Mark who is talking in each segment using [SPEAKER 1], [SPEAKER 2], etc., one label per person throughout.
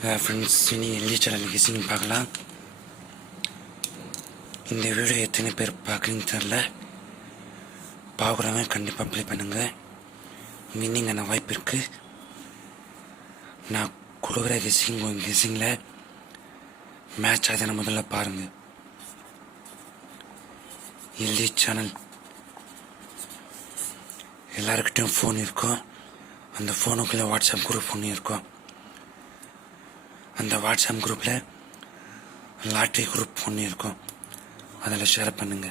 [SPEAKER 1] Friends இனி எல்இ channel kissing பார்க்கலாம் இந்த வீடியோ எத்தனை பேர் பார்க்குறீங்கன்னு தெரில பார்க்குறவங்க கண்டிப்பாக ப்ளே பண்ணுங்கள் வின்னிங்கான வாய்ப்பு இருக்குது நான் கொடுக்குற கெஸிங் கெஸிங்கில் மேட்ச் ஆகுதுன்னு முதல்ல பாருங்கள் எல்இ சேனல் எல்லாருக்கிட்டையும் ஃபோன் இருக்கும் அந்த ஃபோனுக்குள்ளே வாட்ஸ்அப் குரூப் ஒன்று இருக்கும் அந்த வாட்ஸ்அப் குரூப்பில் லாட்ரி குரூப் ஒன்று இருக்கும் அதில் ஷேர் பண்ணுங்க.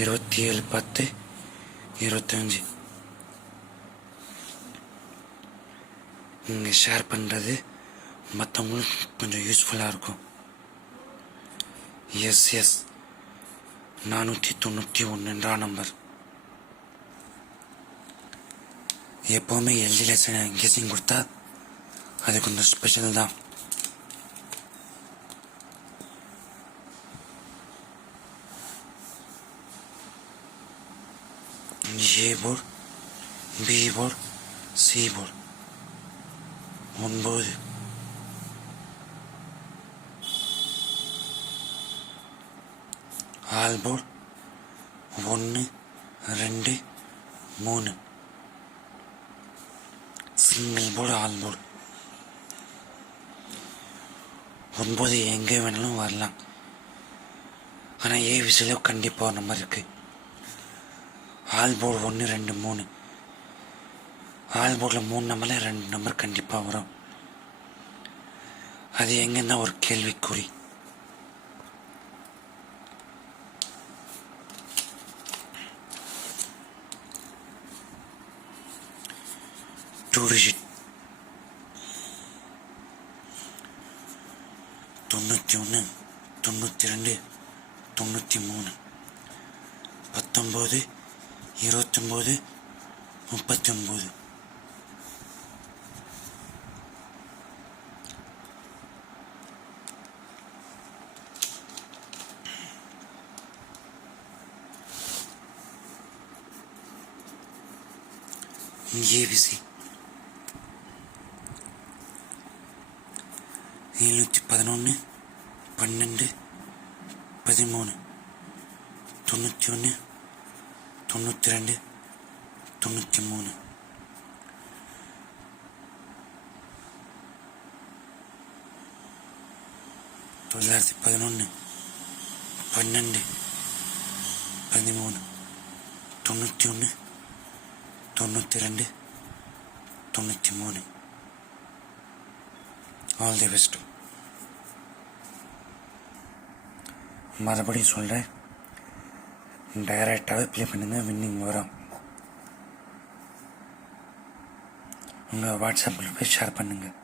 [SPEAKER 1] இருபத்தி ஏழு பத்து இருபத்தஞ்சி. நீங்கள் ஷேர் பண்ணுறது மற்றவங்களுக்கு கொஞ்சம் யூஸ்ஃபுல்லாக இருக்கும். எஸ் எஸ் நானூற்றி தொண்ணூற்றி ஒன்றுன்றா நம்பர் எப்போவுமே எல்ஜியில் கெஸிங் கொடுத்தா அது கொஞ்சம் ஸ்பெஷல் தான். ஏ போர் பி போர் சி போர் ஒன்பது. ஆல் போர் ஒன்று ரெண்டு மூணு. Single board all board. ஒன்பது எங்கே வேணாலும் வரலாம். ஆனால் ஏ விசிலோ கண்டிப்பாக ஒரு நம்பர் இருக்கு. ஆல் போர்டு ஒன்று ரெண்டு மூணு. ஆல் போர்டில் மூணு நம்பரில் ரெண்டு நம்பர் கண்டிப்பாக வரும். அது எங்கன்னா ஒரு கேள்விக்குறி. டூ டிஜிட் தொண்ணூற்றி ஒன்று தொண்ணூற்றி ரெண்டு தொண்ணூற்றி மூணு பத்தொம்போது இருபத்தொம்போது முப்பத்தி ஒம்பது ஏபிசி. எழுநூற்றி பதினொன்று பன்னெண்டு பதிமூணு தொண்ணூற்றி ஒன்று தொண்ணூற்றி ரெண்டு தொண்ணூற்றி மூணு தொள்ளாயிரத்தி பதினொன்று பன்னெண்டு பதிமூணு தொண்ணூற்றி ஒன்று தொண்ணூற்றி ரெண்டு தொண்ணூற்றி மூணு ஆல் தி பெஸ்ட் மறுபடியும் சொல்கிறேன் டைரெக்டாகவே ப்ளே பண்ணுங்கள் வின்னிங் வரும். உங்கள் வாட்ஸ்அப்பில் போய் ஷேர் பண்ணுங்கள்